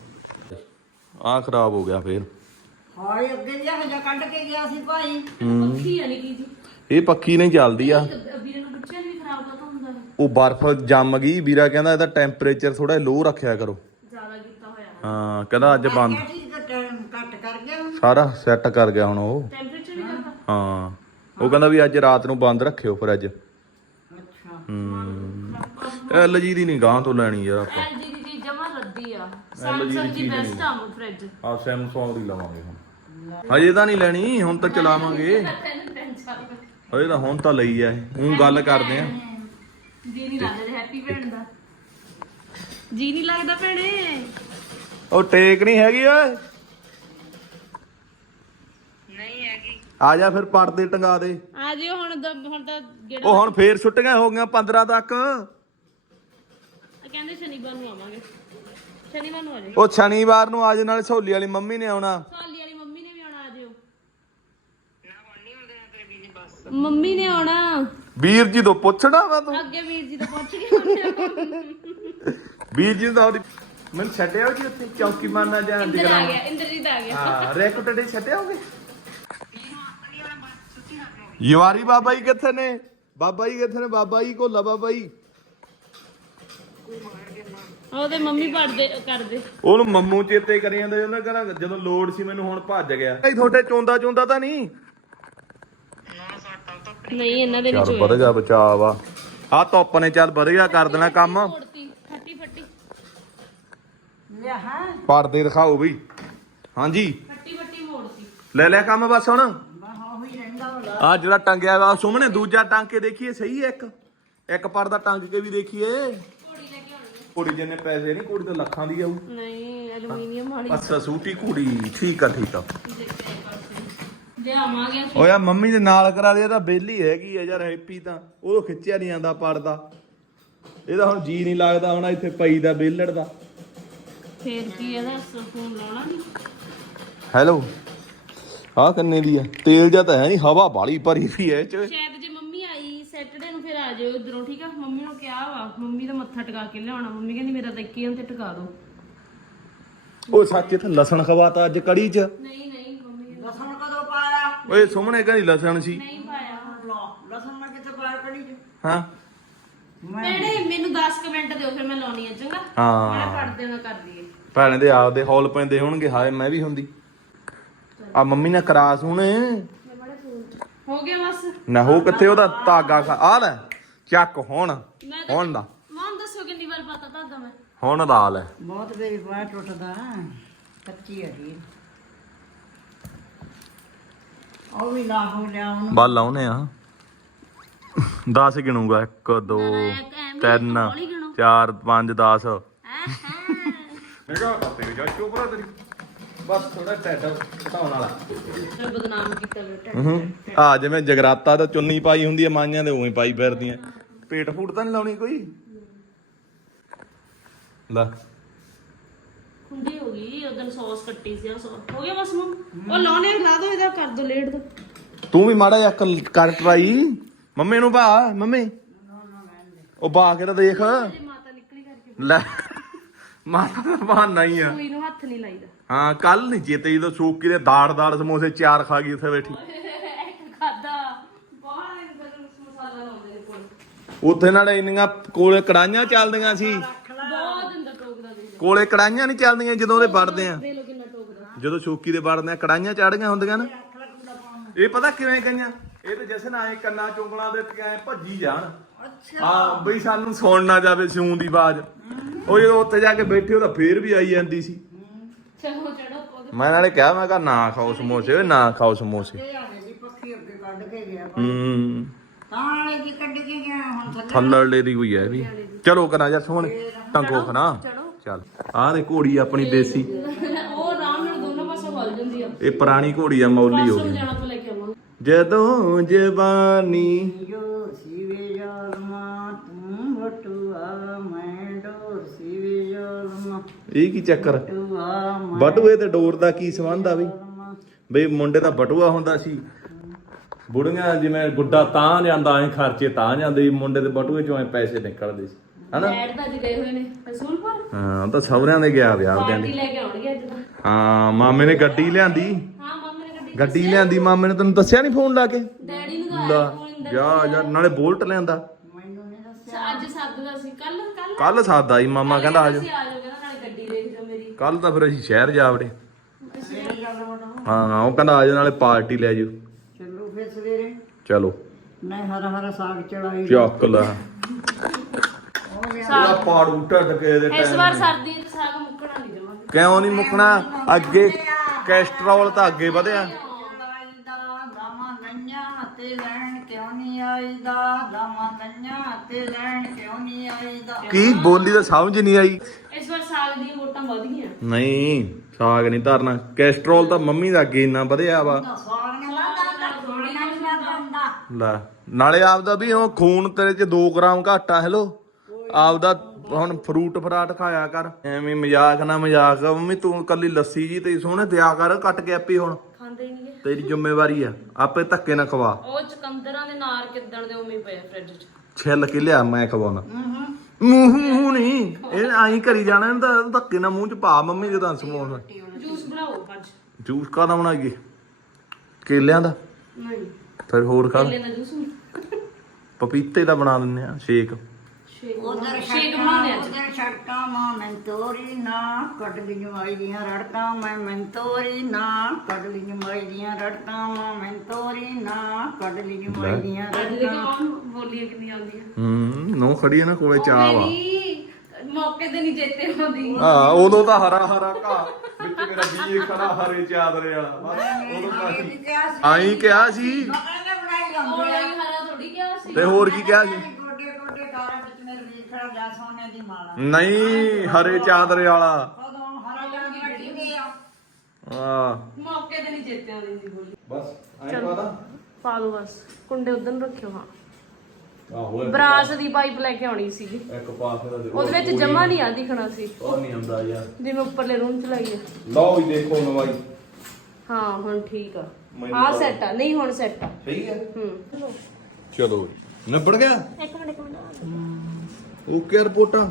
[SPEAKER 1] ਆ ਖਰਾਬ ਹੋ ਗਿਆ ਫੇਰ।
[SPEAKER 3] ਹਾਏ ਅੱਗੇ ਜਿਹਾ ਹਜਾ ਕੱਢ ਕੇ ਗਿਆ ਸੀ ਭਾਈ।
[SPEAKER 1] ਹੂੰ
[SPEAKER 2] ਪੱਖੀ ਆ ਨਹੀਂ ਕੀ ਜੀ
[SPEAKER 1] ਇਹ ਪੱਖੀ ਨਹੀਂ ਚੱਲਦੀ ਆ।
[SPEAKER 2] ਵੀਰੇ ਨੂੰ ਪੁੱਛਿਆ ਵੀ ਖਰਾਬ ਕਾ ਹੁੰਦਾ ਹੈ
[SPEAKER 1] ਉਹ ਬਰਫ਼ ਜੰਮ ਗਈ, ਵੀਰਾ ਕਹਿੰਦਾ ਇਹਦਾ ਟੈਂਪਰੇਚਰ ਥੋੜਾ ਲੋ ਰੱਖਿਆ ਕਰੋ।
[SPEAKER 2] ਜ਼ਿਆਦਾ ਕੀਤਾ ਹੋਇਆ
[SPEAKER 1] ਹਾਂ ਕਹਿੰਦਾ ਅੱਜ ਬੰਦ।
[SPEAKER 3] ਕਿਆ ਚੀਜ਼ ਦਾ ਟਾਈਮ ਕੱਟ ਕਰ ਗਿਆ ਹੁਣ?
[SPEAKER 1] ਸਾਰਾ ਸੈੱਟ ਕਰ ਗਿਆ ਹੁਣ ਉਹ।
[SPEAKER 2] ਟੈਂਪਰੇਚਰ ਵੀ ਕਰਦਾ
[SPEAKER 1] ਹਾਂ ਉਹ ਕਹਿੰਦਾ ਵੀ ਅੱਜ ਰਾਤ ਨੂੰ ਬੰਦ ਰੱਖਿਓ ਫਰਿੱਜ।
[SPEAKER 3] ਅੱਛਾ
[SPEAKER 1] ਹੂੰ ਐਲ ਜੀ ਦੀ ਨਹੀਂ ਗਾਂ ਤੋਂ ਲੈਣੀ ਯਾਰ ਆਪਾਂ।
[SPEAKER 2] ਐਲ ਜੀ ਦੀ ਚੀਜ਼ ਜਮਾ ਰੱਦੀ ਆ ਸੈਮਸੰਗ ਦੀ ਬੈਸਟ ਆ ਫ੍ਰਿਜ
[SPEAKER 1] ਆ ਸੈਮਸੰਗ ਦੀ ਲਵਾਂਗੇ ਹੁਣ। ਹਜੇ ਤਾਂ ਨਹੀਂ ਲੈਣੀ, ਹੁਣ ਤਾਂ ਚਲਾਵਾਂਗੇ। ਹਜੇ ਤਾਂ ਹੁਣ ਤਾਂ ਲਈ ਆ ਇਹ। ਹੁਣ ਗੱਲ ਕਰਦੇ ਆ।
[SPEAKER 2] ਜੀ ਨਹੀਂ ਲੱਗਦਾ ਹੈਪੀ ਭੈਣ ਦਾ ਜੀ ਨਹੀਂ ਲੱਗਦਾ ਭੈਣੇ।
[SPEAKER 1] ਉਹ ਟੇਕ ਨਹੀਂ ਹੈਗੀ ਓਏ।
[SPEAKER 2] ਨਹੀਂ ਹੈਗੀ।
[SPEAKER 1] ਆ ਜਾ ਫਿਰ ਪਰਦੇ ਟੰਗਾ ਦੇ।
[SPEAKER 2] ਆ ਜਿਓ ਹੁਣ ਦ- ਹੁਣ ਤਾਂ ਗੇੜਾ
[SPEAKER 1] ਉਹ ਹੁਣ ਫੇਰ ਛੁੱਟੀਆਂ ਹੋ ਗਈਆਂ ਪੰਦਰਾਂ ਤੱਕ।
[SPEAKER 2] ਕਹਿੰਦੇ ਸ਼ਨੀਵਾਰ ਨੂੰ ਆਵਾਂਗੇ। ਸ਼ਨੀਵਾਰ ਨੂੰ ਆ ਜਾਓ।
[SPEAKER 1] ਉਹ ਸ਼ਨੀਵਾਰ ਨੂੰ ਆਜ ਨਾਲ ਸਹੋਲੀ ਵਾਲੀ ਮੰਮੀ ਨੇ ਆਉਣਾ।
[SPEAKER 2] ਸਾਲੀ ਵਾਲੀ ਮੰਮੀ ਨੇ ਵੀ ਆਉਣਾ ਆ ਜਿਓ। ਮੰਮੀ ਨੇ ਆਉਣਾ।
[SPEAKER 1] ਵੀਰ ਜੀ ਤੋਂ ਪੁੱਛਣਾ ਵਾ ਤੂੰ।
[SPEAKER 2] ਅੱਗੇ ਵੀਰ ਜੀ ਤੋਂ ਪੁੱਛ ਕੇ
[SPEAKER 1] ਵੀਰ ਜੀ ਦਾ ਮੈਨੂੰ ਛੱਡਿਆ ਜੀ ਉੱਥੇ ਚੌਕੀ ਮਾਰਨਾ ਜਾਂ
[SPEAKER 2] ਇੰਦਰ ਆ ਗਿਆ ਇੰਦਰਜੀਤ ਆ ਗਿਆ।
[SPEAKER 1] ਹਾਂ ਰੈਕੋਟਡੇ ਛੱਡਿਆ ਹੋਗੇ। ਯਵਾਰੀ ਬਾਬਾ ਜੀ ਕਿੱਥੇ ਨੇ? ਬਾਬਾ ਜੀ ਕਿੱਥੇ ਨੇ? ਬਾਬਾ ਜੀ ਕੋਲਾ ਬਾਬਾ ਜੀ।
[SPEAKER 2] ਉਹਦੇ ਮੰਮੀ ਪੜਦੇ ਕਰਦੇ।
[SPEAKER 1] ਉਹਨੂੰ ਮੰਮੂ ਚੇਤੇ ਕਰੀ ਜਾਂਦੇ। ਉਹਨੇ ਕਹਿੰਦਾ ਜਦੋਂ ਲੋੜ ਸੀ ਮੈਨੂੰ ਹੁਣ ਭੱਜ ਗਿਆ। ਭਾਈ ਤੁਹਾਡੇ ਚੋਂਦਾ ਚੋਂਦਾ ਤਾਂ ਨਹੀਂ?
[SPEAKER 2] ਨਹੀਂ ਇਹਨਾਂ ਦੇ
[SPEAKER 1] ਚੱਲ
[SPEAKER 2] ਨਹੀਂ
[SPEAKER 1] ਵਧ ਗਿਆ ਬਚਾ ਵਾ। ਆ ਧੁੱਪ ਨੇ ਚੱਲ ਵਧ ਗਿਆ ਕਰ ਦੇਣਾ ਕੰਮ।
[SPEAKER 2] ਫੱਟੀ ਫੱਟੀ
[SPEAKER 3] ਲਿਆ ਹਾਂ
[SPEAKER 1] ਪਰਦੇ ਦਿਖਾਓ ਬਈ। ਹਾਂਜੀ
[SPEAKER 2] ਫੱਟੀ ਫੱਟੀ ਮੋੜਤੀ।
[SPEAKER 1] ਲੈ ਲਿਆ ਕੰਮ ਬਸ ਹੁਣ।
[SPEAKER 3] ਬਸ ਉਹੀ ਰਹਿੰਦਾ ਹੁੰਦਾ।
[SPEAKER 1] ਆ ਜਿਹੜਾ ਟੰਗਿਆ ਵਾ ਸੁਮਨੇ ਦੂਜਾ ਟੰਗ ਕੇ ਦੇਖੀਏ ਸਹੀ ਹੈ। ਇੱਕ ਇੱਕ ਪਰਦਾ ਟੰਗ ਕੇ ਵੀ ਦੇਖੀਏ।
[SPEAKER 2] ਘੋੜੀ ਲੈ ਕੇ ਆਉਣੀ
[SPEAKER 1] ਕੁੜੀ ਜਿੰਨੇ ਪੈਸੇ ਨਹੀਂ, ਕੁੜੀ ਤਾਂ ਲੱਖਾਂ ਦੀ ਆਊ।
[SPEAKER 2] ਨਹੀਂ ਐਲੂਮੀਨੀਅਮ ਵਾਲੀ
[SPEAKER 1] ਅੱਛਾ ਸੂਟੀ ਕੁੜੀ ਠੀਕ ਆ ਠੀਕ ਆ।
[SPEAKER 2] ਲਿਆਵਾਂਗੇ ਅਸੀਂ।
[SPEAKER 1] ਓਏ ਆ ਮੰਮੀ ਦੇ ਨਾਲ ਕਰਾ ਦੇ। ਤਾਂ ਬੇਲੀ ਹੈਗੀ ਆ ਯਾਰ ਹੈਪੀ ਤਾਂ। ਉਹ ਖਿੱਚਿਆ ਨਹੀਂ ਜਾਂਦਾ ਪਰਦਾ। ਇਹਦਾ ਹੁਣ ਜੀ ਨਹੀਂ ਲੱਗਦਾ ਹੁਣ ਇੱਥੇ ਪਈ ਦਾ ਬੇਲੜ ਦਾ।
[SPEAKER 2] ਫੇਰ ਕੀ ਇਹਦਾ ਫੋਨ ਲਾਉਣਾ ਨਹੀਂ।
[SPEAKER 1] ਹੈਲੋ ਆ ਕੰਨੇ ਦੀ ਆ? ਤੇਲ ਜਾਂ ਤਾਂ ਹੈ ਨਹੀਂ, ਹਵਾ ਬਾਲੀ ਭਰੀ ਵੀ ਐ ਚ।
[SPEAKER 2] ਸ਼ਾਇਦ ਜੇ ਮੰਮੀ ਆਈ ਸੈਟਰਡੇ ਨੂੰ ਫਿਰ ਆ ਜਾਇਓ ਇਧਰੋਂ ਠੀਕ ਆ। ਮੰਮੀ ਨੂੰ ਕਿਹਾ ਵਾ ਮੰਮੀ ਦਾ ਮੱਥਾ ਟਿਕਾ ਕੇ ਲਿਆਉਣਾ। ਮੰਮੀ ਕਹਿੰਦੀ ਮੇਰਾ ਤਾਂ ਇੱਕ ਹੀ ਤੇ ਟਿਕਾ ਦਿਓ।
[SPEAKER 1] ਉਹ ਸੱਚ ਇੱਥੇ ਲਸਣ ਖਵਾਤਾ ਅੱਜ ਕੜੀ ਚ।
[SPEAKER 2] ਨਹੀਂ ਨਹੀਂ ਮੰਮੀ ਨੇ
[SPEAKER 3] ਲਸਣ ਕਦੋਂ ਪਾਇਆ?
[SPEAKER 1] ਓਏ ਸੁਮਨੇ ਕਹਿੰਦੀ ਲਸਣ ਸੀ।
[SPEAKER 2] ਨਹੀਂ ਪਾਇਆ।
[SPEAKER 3] ਲਸਣ ਮੈਂ ਕਿੱਥੇ ਪਾਇਆ ਕੜੀ ਚ?
[SPEAKER 1] ਹਾਂ
[SPEAKER 2] ਭੈਣੇ ਮੈਨੂੰ ਦਸ ਕੁ ਮਿੰਟ ਦਿਓ ਫਿਰ ਮੈਂ ਲਾਉਣੀ ਆ ਚੰਗਾ।
[SPEAKER 1] ਹਾਂ।
[SPEAKER 2] ਮੈਂ ਪੜ ਦੇਣਾ ਕਰ ਦਈਏ।
[SPEAKER 1] ਭੈਣੇ ਦੇ ਆਪਦੇ ਹੌਲ ਪੈਂਦੇ ਹੋਣਗੇ। ਹਾਏ ਮੈਂ ਵੀ ਹੁੰਦੀ। ਆ ਮੰਮੀ ਨੇ ਕਰਾਸ ਹੁਣ
[SPEAKER 2] ਹੋ ਗਿਆ ਬਸ।
[SPEAKER 1] ਨਾ ਹੋ ਕਿੱਥੇ ਉਹਦਾ ਧਾਗਾ ਖਾ ਆ ਲੈ ਚੱਕ ਹੁਣ
[SPEAKER 2] ਮੈਂ ਤਾਂ
[SPEAKER 1] ਹੁਣ ਦਾ
[SPEAKER 2] ਮਾਂ ਦੱਸੋ ਕਿੰਨੀ ਵਾਰ ਪਤਾ ਤੁਹਾਡਾ ਮੈਂ
[SPEAKER 1] ਹੁਣ ਦਾ ਲੈ।
[SPEAKER 3] ਬਹੁਤ ਬੇਰੀ ਬਾਹ ਟੁੱਟਦਾ ਕੱਚੀ ਹੈਗੀ। ਉਹ ਵੀ ਲਾ ਹੋ ਲਿਆ ਉਹਨੂੰ।
[SPEAKER 1] ਬੱਲ ਲਾਉਨੇ ਆ। ਦਸ ਗਿਣੂਗਾ ਇੱਕ ਦੋ ਤਿੰਨ ਚਾਰ ਪੰਜ ਦਸ। ਮੈਂ ਕਿਹਾ ਤੇਰੀ ਜਾ ਚੁੱਪ ਰਹਿ ਤੇਰੀ। ਬਸ ਥੋੜਾ ਟੈਟ ਘਟਾਉਣ ਵਾਲਾ।
[SPEAKER 2] ਤੇ ਬਦਨਾਮ ਕੀਤਾ ਬੇਟਾ।
[SPEAKER 1] ਹੂੰ ਆ ਜਿਵੇਂ ਜਗਰਾਤਾ ਤਾਂ ਚੁੰਨੀ ਪਾਈ ਹੁੰਦੀ ਹੈ ਮਾਈਆਂ ਦੇ ਉਵੇਂ ਪਾਈ ਫਿਰਦੀਆਂ। ਪੇਟ ਫੂਟ ਤਾਂ ਨਹੀਂ ਲਾਉਣੀ ਕੋਈ? ਲੈ
[SPEAKER 2] ਖੁੰਡੀ ਹੋ ਗਈ ਉਦੋਂ ਸੌਸ ਕੱਟੀ ਸੀ ਆ ਸੌਸ ਹੋ ਗਿਆ ਬਸ ਮੰਮ। ਉਹ ਲਾਉਣੇ ਲਾ ਦੋ ਇਹਦਾ ਕਰ ਦੋ ਲੇਟ ਦੋ।
[SPEAKER 1] ਤੂੰ ਵੀ ਮਾੜਾ ਜਿਹਾ ਕ- ਕਰ ਟਰਾਈ। ਮੰਮੀ ਨੂੰ ਭਾ ਮੰਮੀ ਉਹ ਬਾ ਕੇ ਤਾਂ ਦੇਖ
[SPEAKER 2] ਤੇ ਮਾਤਾ ਨਿਕਲੀ ਕਰਕੇ
[SPEAKER 1] ਲੈ। ਮਾਤਾ ਦਾ ਬਹਾਨਾ ਹੀ ਆ।
[SPEAKER 2] ਸੂਈ ਨੂੰ ਹੱਥ ਨਹੀਂ ਲਾਈਦਾ।
[SPEAKER 1] ਹਾਂ ਕੱਲ ਨਹੀਂ ਚੇਤੇ ਜਦੋਂ ਸੂਕੀ ਦੇ ਦਾੜ ਦਾੜ ਸਮੋਸੇ ਚਾਰ ਖਾ ਗਈ ਉੱਥੇ ਬੈਠੀ।
[SPEAKER 2] ਇੱਕ ਖਾਦਾ ਬਹੁਤ ਮਸਾਲਾ ਲਾਉਂਦੇ ਨੇ ਕੋਲ।
[SPEAKER 1] ਉੱਥੇ ਨਾਲ ਇੰਨੀਆਂ ਕੋਲੇ ਕੜਾਈਆਂ ਚੱਲਦੀਆਂ ਸੀ।
[SPEAKER 2] ਬਹੁਤ ਅੰਦਰ ਟੋਕਦਾ ਦੇ
[SPEAKER 1] ਕੋਲੇ ਕੜਾਈਆਂ ਨਹੀਂ ਚੱਲਦੀਆਂ ਜਦੋਂ ਉਹਦੇ ਵੜਦੇ ਆ।
[SPEAKER 2] ਦੇ ਲੋ ਕਿੰਨਾ ਟੋਕਦਾ।
[SPEAKER 1] ਜਦੋਂ ਸੂਕੀ ਦੇ ਵੜਦੇ ਆ ਕੜਾਈਆਂ ਚਾੜੀਆਂ ਹੁੰਦੀਆਂ ਨਾ। ਇਹ ਪਤਾ ਕਿਵੇਂ ਗਈਆਂ? ਇਹ ਤੇ ਜਸ਼ਨ ਆਏ ਕੰਨਾਂ ਚੁੰਗਲਾਂ ਦੇ ਤੇ ਐ ਭੱਜੀ ਜਾਣ। ਹਾਂ ਬਈ ਸਾਨੂੰ ਸੁਣ ਨਾ ਜਾਵੇ ਸਿਉਂ ਦੀ ਆਵਾਜ਼। ਉਹ ਜਦੋਂ ਉੱਥੇ ਜਾ ਕੇ ਬੈਠੇ ਉਹ ਤਾਂ ਫੇਰ ਵੀ ਆਈ ਜਾਂਦੀ ਸੀ।
[SPEAKER 2] ਚਲੋ ਚੜੋ।
[SPEAKER 1] ਮੈਂ ਨਾਲੇ ਕਿਹਾ ਮੈਂ ਕਿਹਾ ਨਾ ਖਾਓ ਸਮੋਸੇ ਓਏ ਨਾ ਖਾਓ ਸਮੋਸੇ।
[SPEAKER 3] ਇਹ ਆਲੇ ਦੀ ਪੱਖੀ ਅੱਗੇ ਕੱਢ ਕੇ ਗਿਆ।
[SPEAKER 1] ਹੂੰ
[SPEAKER 3] ਤਾਂ ਵਾਲੇ ਦੀ ਕੱਢ ਕੇ ਗਿਆ ਹੁਣ ਥੱਲੇ।
[SPEAKER 1] ਥੱਲੜੇ ਦੀ ਕੋਈ ਹੈ ਵੀ। ਚਲੋ ਕਰਾਂ ਜਾ ਸੋਹਣੇ ਟੰਗੋ ਖਣਾ ਚੱਲ। ਆਹ ਦੇ ਘੋੜੀ ਆਪਣੀ ਦੇਸੀ।
[SPEAKER 2] ਉਹ ਆਰਾਮ ਨਾਲ ਦੋਨੋਂ ਪਾਸੇ ਹਲ ਜਾਂਦੀ ਆ।
[SPEAKER 1] ਇਹ ਪੁਰਾਣੀ ਘੋੜੀ ਆ ਮੌਲੀ ਹੋ
[SPEAKER 2] ਪਾਸੋਂ
[SPEAKER 1] ਗਈ।
[SPEAKER 2] ਜਾਣਾ ਤੋਂ ਲੈ ਕੇ ਆਵਾਂਗੇ।
[SPEAKER 1] ਜਦੋਂ ਜਵਾਨੀ
[SPEAKER 3] ਜੋ ਸਿਵੇ ਜਲਮਾ ਤੂੰ ਬਟੂਆ ਮੈਂ ਡੋਰ ਸਿਵੇ ਜਲਮਾ
[SPEAKER 1] ਇਹ ਕੀ ਚੱਕਰ?
[SPEAKER 3] ਬਟੂਆ ਮੈਂ
[SPEAKER 1] ਬਟੂਏ ਤੇ ਡੋਰ ਦਾ ਕੀ ਸੰਬੰਧ ਆ ਬਈ? ਬਈ ਮੁੰਡੇ ਦਾ ਬਟੂਆ ਹੁੰਦਾ ਸੀ। ਬੁੜੀਆਂ ਜਿਵੇਂ ਗੁੱਡਾ ਤਾਂ ਜਾਂਦਾ ਐ ਖਰਚੇ ਤਾਂ ਜਾਂਦੇ। ਮੁੰਡੇ ਦੇ ਬਟੂਏ ਚੋਂ ਐ ਪੈਸੇ ਨਿਕਲਦੇ ਸੀ ਹਨਾ।
[SPEAKER 2] ਡੈਡ ਤਾਂ ਅੱਜ ਗਏ ਹੋਏ ਨੇ ਰਸੂਲਪੁਰ।
[SPEAKER 1] ਹਾਂ ਉਹ ਤਾਂ ਸਹੁਰਿਆਂ ਦੇ ਗਿਆ ਵਿਆਹ ਦੇ।
[SPEAKER 2] ਪਾਰਟੀ ਲੈ ਕੇ ਆਉਣਗੇ ਅੱਜ ਤਾਂ।
[SPEAKER 1] ਹਾਂ ਮਾਮੇ ਨੇ ਗੱਡੀ ਲਿਆਂਦੀ।
[SPEAKER 2] ਹਾਂ ਮੰਮੀ ਨੇ
[SPEAKER 1] ਗੱਡੀ ਲਿਆਂਦੀ ਮਾਮੇ ਨੇ ਤੈਨੂੰ ਦੱਸਿਆ ਨਹੀਂ ਫੋਨ ਲਾ ਕੇ
[SPEAKER 2] ਡੈਡੀ ਨੂੰ
[SPEAKER 1] ਲਾ
[SPEAKER 2] ਤਾਂ
[SPEAKER 1] ਜਾ ਜਾ ਨਾਲੇ ਬੋਲਟ ਲਿਆਂਦਾ
[SPEAKER 3] ਮੈਨੂੰ ਨਹੀਂ ਦੱਸਿਆ
[SPEAKER 2] ਅੱਜ ਸੱਦਦਾ ਸੀ ਕੱਲ ਕੱਲ
[SPEAKER 1] ਕੱਲ ਸਾਦਾ ਹੀ ਮਾਮਾ ਕਹਿੰਦਾ ਆ ਜਾ
[SPEAKER 2] ਅਸੀਂ ਆ ਜਾਓ ਕਹਿੰਦਾ ਨਾਲੇ ਗੱਡੀ ਦੇਖ ਜਾਓ ਮੇਰੀ
[SPEAKER 1] ਕੱਲ ਤਾਂ ਫਿਰ ਅਸੀਂ ਸ਼ਹਿਰ ਜਾ ਵੜੇ
[SPEAKER 2] ਅਸੀਂ
[SPEAKER 1] ਹਾਂ ਹਾਂ ਉਹ ਕਹਿੰਦਾ ਆ ਜਾ ਨਾਲੇ ਪਾਰਟੀ ਲੈ ਜਾਓ
[SPEAKER 3] ਚੱਲੋ ਫਿਰ ਸਵੇਰੇ
[SPEAKER 1] ਚਲੋ
[SPEAKER 3] ਨਹੀਂ ਹਰਾ ਹਰਾ ਸਾਗ ਚੜਾਈ
[SPEAKER 1] ਚੱਕ ਲੈ ਉਹਦਾ ਪਾੜੂ ਢੱਡ ਕੇ ਦੇ
[SPEAKER 2] ਇਸ ਵਾਰ ਸਰਦੀਆਂ ਚ ਸਾਗ ਮੁੱਕਣਾ ਨਹੀਂ ਜਮਾ
[SPEAKER 1] ਕਿਉਂ ਨਹੀਂ ਮੁੱਕਣਾ ਅੱਗੇ ਕੈਸਟਰੋਲ ਤਾਂ ਅੱਗੇ ਵਧਿਆ
[SPEAKER 3] ਆਈਦਾ ਦਾਮਾ ਨੰਨਿਆ ਤੇ ਲੈਣ ਕਿਉਂ ਨਹੀਂ ਆਈਦਾ ਦਾਮਾ ਨੰਨਿਆ ਤੇ ਲੈਣ ਕਿਉਂ ਨਹੀਂ ਆਈਦਾ
[SPEAKER 1] ਕੀ ਬੋਲੀ ਤਾਂ ਸਮਝ ਨਹੀਂ ਆਈ
[SPEAKER 2] ਇਸ ਵਾਰ ਸਾਗ ਦੀਆਂ ਵੋਟਾਂ ਵਧ ਗਈਆਂ
[SPEAKER 1] ਨਹੀਂ ਸਾਗ ਨਹੀਂ ਧਰਨਾ ਕੈਸਟਰੋਲ ਤਾਂ ਮੰਮੀ ਦਾ ਅੱਗੇ ਇੰਨਾ ਵਧਿਆ ਵਾ
[SPEAKER 3] ਸਾਗ ਨੇ ਵਾਦਾ ਥੋੜੀ ਨਾ ਵਾਦਾ
[SPEAKER 1] ਲੈ ਨਾਲੇ ਆਪਦਾ ਵੀ ਹੁਣ ਖੂਨ ਤੇਰੇ ਚ ਦੋ ਗ੍ਰਾਮ ਘੱਟ ਆ ਹੈਲੋ ਆਪਦਾ ਹੁਣ ਫਰੂਟ ਫਰਾਟ ਖਾਇਆ ਕਰ ਐਵੇਂ ਮਜ਼ਾਕ ਨਾ ਮਜ਼ਾਕ ਮੰਮੀ ਤੂੰ ਕੱਲੀ ਲੱਸੀ ਜੀ ਤੇ ਸੋਹਣੇ ਦਿਆ ਕਰ ਕੱਟ ਕੇ ਆਪੇ ਹੁਣ
[SPEAKER 2] ਖਾਂਦੇ ਹੀ ਨਹੀਂਗੇ
[SPEAKER 1] ਤੇਰੀ ਜ਼ਿੰਮੇਵਾਰੀ ਆ ਆਪੇ ਧੱਕੇ ਨਾ ਖਵਾ
[SPEAKER 2] ਉਹ ਚਕੰਦਰਾਂ ਦੇ ਨਾਰ ਕਿੱਦਣ ਦੇ ਉਵੇਂ ਹੀ ਪਏ ਫ੍ਰਿਜ 'ਚ
[SPEAKER 1] ਛਿੱਲ ਕੇ ਲਿਆ ਮੈਂ ਖਵਾਉਣਾ ਮੂੰਹ ਮੂੰਹ ਨਹੀਂ ਇਹ ਆਈ ਕਰੀ ਜਾਣਾ ਇਹਨੂੰ ਤਾਂ ਧੱਕੇ ਨਾਲ ਮੂੰਹ ਚ ਪਾ ਮੰਮੀ ਜਦੋਂ ਸਮਾਉਣ
[SPEAKER 2] ਜੂਸ ਬਣਾਓ ਅੱਜ
[SPEAKER 1] ਜੂਸ ਕਾਹਦਾ ਬਣਾਈਏ ਕੇਲਿਆਂ ਦਾ
[SPEAKER 2] ਨਹੀਂ
[SPEAKER 1] ਫਿਰ ਹੋਰ ਖਾ
[SPEAKER 2] ਕੇਲੇ ਦਾ ਜੂਸ
[SPEAKER 1] ਪਪੀਤੇ ਦਾ ਬਣਾ ਦਿੰਦੇ ਆ ਸ਼ੇਕ
[SPEAKER 2] ਸ਼ੇਕ
[SPEAKER 3] ਉਧਰ
[SPEAKER 2] ਸ਼ੇਕ ਬਣਾਉਂਦੇ ਅੱਜ
[SPEAKER 3] ਉਧਰ ਛੜਕਾਂ ਮਾਂ ਮੈਂ ਤੋਰੀ ਨਾ ਕੱਢ ਲਈ ਜਮਾਈ ਦੀਆਂ ਰੜਕਾਂ ਮੈਂ ਮੈਂ ਤੋਰੀ ਨਾ ਕੱਢ ਲਈ ਜਮਾਈ ਦੀਆਂ ਰੜਕਾਂ ਮਾਂ ਮੈਂ ਤੋਰੀ ਨਾ ਕੱਢ ਲਈ ਜਮਾਈ ਦੀਆਂ
[SPEAKER 2] ਅੱਜ ਦੇ
[SPEAKER 3] ਰੜਕਾਂ
[SPEAKER 2] ਕੌਣ ਬੋਲੀਆਂ ਕਿੰਨੀ ਆਉਂਦੀਆਂ
[SPEAKER 1] ਹੂੰ ਨੋ ਖੜੀ ਆ ਨਾ ਕੋਲੇ ਚਾਹ ਵਾ
[SPEAKER 2] ਨਹੀਂ ਮੌਕੇ ਤੇ ਨਹੀਂ ਚੇਤੇ ਆਉਂਦੀ
[SPEAKER 1] ਹਾਂ ਉਦੋਂ ਤਾਂ ਹਰਾ ਹਰਾ ਘਾ ਵਿੱਚ ਮੇਰਾ ਬੀਜ ਖੜਾ ਹਰੇ ਚਾਦਰੇ ਵਾਲਾ ਬਸ ਉਦੋਂ ਤਾਂ
[SPEAKER 3] ਇਹ ਕਿਹਾ ਸੀ
[SPEAKER 1] ਆਈ ਕਿਹਾ ਸੀ
[SPEAKER 3] ਮਕਾਨੇ ਬਣਾਈ
[SPEAKER 2] ਉਹ
[SPEAKER 3] ਜਾਂਦੇ ਆ
[SPEAKER 2] ਨਹੀਂ ਹਰਾ ਥੋੜੀ ਕਿਹਾ ਸੀ
[SPEAKER 1] ਤੇ ਹੋਰ ਕੀ ਕਿਹਾ ਸੀ
[SPEAKER 3] ਗੋਡੇ ਗੋਡੇ ਕਾਰਾਂ ਵਿੱਚ ਮੇਰੇ ਵੇਖੜਾ ਜਾ ਸੋਨੇ ਦੀ ਮਾਲਾ
[SPEAKER 1] ਨਹੀਂ ਹਰੇ ਚਾਦਰੇ ਵਾਲਾ
[SPEAKER 3] ਕਦੋਂ ਹਰਾ ਜਾਂਦੀ ਬੜੀ ਆ
[SPEAKER 1] ਆ
[SPEAKER 2] ਮੌਕੇ ਤੇ ਨਹੀਂ ਚੇਤੇ ਆਉਂਦੀ ਸੀ ਬੋਲੀ
[SPEAKER 1] ਬਸ ਐਂ ਪਾਦਾ
[SPEAKER 2] ਪਾ ਲਓ ਬਸ ਕੁੰਡੇ ਉਧਰ ਨੂੰ ਰੱਖਿਓ ਹਾਂ
[SPEAKER 1] ਆਹੋ
[SPEAKER 2] ਬਰਾਸ ਦੀ ਪਾਈਪ ਲੈ ਕੇ ਆਉਣੀ ਸੀਗੀ
[SPEAKER 1] ਇੱਕ ਪਾਸੇ ਦਾ
[SPEAKER 2] ਉਹਦੇ ਵਿੱਚ ਜਮਾ ਨਹੀਂ ਆ ਦਿਖਣਾ ਸੀ
[SPEAKER 1] ਉਹ ਨਹੀਂ ਆਉਂਦਾ ਯਾਰ
[SPEAKER 2] ਜਿਵੇਂ ਉੱਪਰਲੇ ਰੂਮ ਚ ਲਾਈਏ
[SPEAKER 1] ਲਓ ਵੀ ਦੇਖੋ ਨਵਾਈ
[SPEAKER 2] ਹਾਂ ਹੁਣ ਠੀਕ ਆ
[SPEAKER 1] ਮੈਨੂੰ
[SPEAKER 2] ਆ ਸੈੱਟ ਆ ਨਹੀਂ ਹੁਣ ਸੈੱਟ ਆ
[SPEAKER 1] ਸਹੀ ਹੈ
[SPEAKER 2] ਹੂੰ
[SPEAKER 1] ਚਲੋ ਨਿਬੜ ਗਿਆ
[SPEAKER 2] ਇੱਕ ਮਿੰਟ ਇੱਕ ਮਿੰਟ
[SPEAKER 1] ਓਕੇ ਰਿਪੋਰਟਾਂ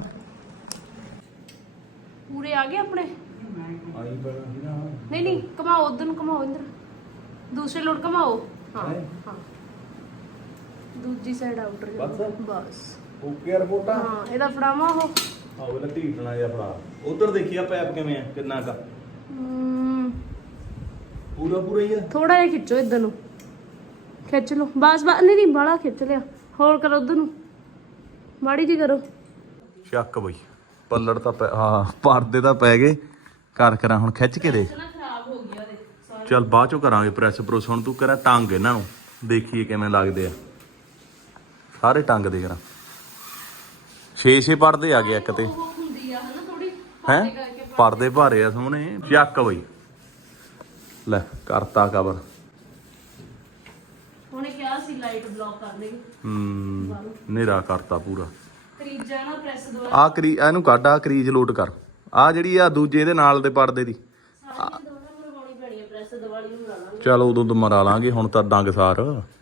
[SPEAKER 2] ਪੂਰੇ ਆ ਗਏ ਆਪਣੇ
[SPEAKER 1] ਆਈ ਬੜਾ ਨਾ
[SPEAKER 2] ਨਹੀਂ ਨਹੀਂ ਘਮਾਓ ਉਧਰ ਨੂੰ ਘਮਾਓ ਇੰਦਰ ਦੂਸਰੇ ਲੋਟ ਘਮਾਓ ਹਾਂ
[SPEAKER 1] ਹੈਂ?
[SPEAKER 2] ਹਾਂ ਦੂਜੀ ਸਾਈਡ ਆਊਟਰ
[SPEAKER 1] ਬਸ?
[SPEAKER 2] ਬਸ
[SPEAKER 1] ਓਕੇ ਰਿਪੋਰਟਾਂ
[SPEAKER 2] ਹਾਂ ਇਹਦਾ ਫੜਾਵਾ ਉਹ
[SPEAKER 1] ਆਓ ਇਹਦਾ ਢੀਟਣਾ ਜਿਹਾ ਫੜਾ ਉਧਰ ਦੇਖੀਆ ਪੈਪ ਕਿਵੇਂ ਆ ਕਿੰਨਾ ਕਾ
[SPEAKER 2] ਹਮ,
[SPEAKER 1] ਪੂਰਾ ਪੂਰਾ ਹੀ ਆ
[SPEAKER 2] ਥੋੜਾ ਜਿਹਾ ਖਿੱਚੋ ਇਧਰ ਨੂੰ ਖਿੱਚ ਲਓ ਬਸ ਬਸ ਨਹੀਂ ਨਹੀਂ ਬਾਹਲਾ ਖਿੱਚ ਲਿਆ ਹੋਰ ਕਰੋ ਉਧਰ ਨੂੰ ਮਾੜੀ ਜੀ ਕਰੋ
[SPEAKER 1] ਚੱਕ ਬਈ ਪੱਲੜ ਤਾਂ ਪੈ ਹਾਂ ਪਰਦੇ ਤਾਂ ਪੈ ਗਏ ਕਰ ਕਰਾਂ ਹੁਣ ਖਿੱਚ ਕੇ ਦੇਖ
[SPEAKER 2] ਨਾ ਖਰਾਬ ਹੋ ਗਿਆ ਦੇ ਸਾਰੇ
[SPEAKER 1] ਚੱਲ ਬਾਅਦ ਚੋਂ ਕਰਾਂਗੇ ਪ੍ਰੈਸ ਪ੍ਰੈਸ ਹੁਣ ਤੂੰ ਕਰਾਂ ਟੰਗ ਇਹਨਾਂ ਨੂੰ ਦੇਖੀਏ ਕਿਵੇਂ ਲੱਗਦੇ ਆ ਸਾਰੇ ਟੰਗ ਦੇ ਕਰਾਂ ਛੇ ਛੇ ਪਰਦੇ ਆ ਗਏ ਇੱਕ ਤੇ
[SPEAKER 2] ਉਹ ਹੁੰਦੀ ਆ ਹਨਾ ਥੋੜੀ
[SPEAKER 1] ਹੈ ਪਰਦੇ ਭਾਰੇ ਆ ਸੋਹਣੇ ਚੱਕ ਬਈ ਲੈ ਕਰਤਾ ਕਵਰ
[SPEAKER 2] ਉਹਨੇ ਕਿਹਾ ਸੀ ਲਾਈਟ ਬਲੌਕ ਕਰ ਦੇਗੀ
[SPEAKER 1] ਹੂੰ ਹਨੇਰਾ ਕਰਤਾ ਪੂਰਾ
[SPEAKER 2] ਤੀਜਾ ਨਾ ਪ੍ਰੈਸ ਦੋ
[SPEAKER 1] ਆ ਕਰੀ ਇਹਨੂੰ ਕੱਢ ਆ ਕਰੀਜ ਲੋਟ ਕਰ ਆ ਜਿਹੜੀ ਆ ਦੂਜੇ ਦੇ ਨਾਲ ਦੇ ਪਰਦੇ ਦੀ
[SPEAKER 2] ਸਾਰੀ ਦੋਨਾਂ ਨੂੰ ਲਗਾਉਣੀ ਪੈਣੀ ਹੈ ਪ੍ਰੈਸ ਦੀਵਾਲੀ ਨੂੰ ਲਾ ਲਾਂਗੇ
[SPEAKER 1] ਚਲ ਉਦੋਂ ਤੋਂ ਮਰਾ ਲਾਂਗੇ ਹੁਣ ਤਾਂ ਡੰਗ ਸਾਰ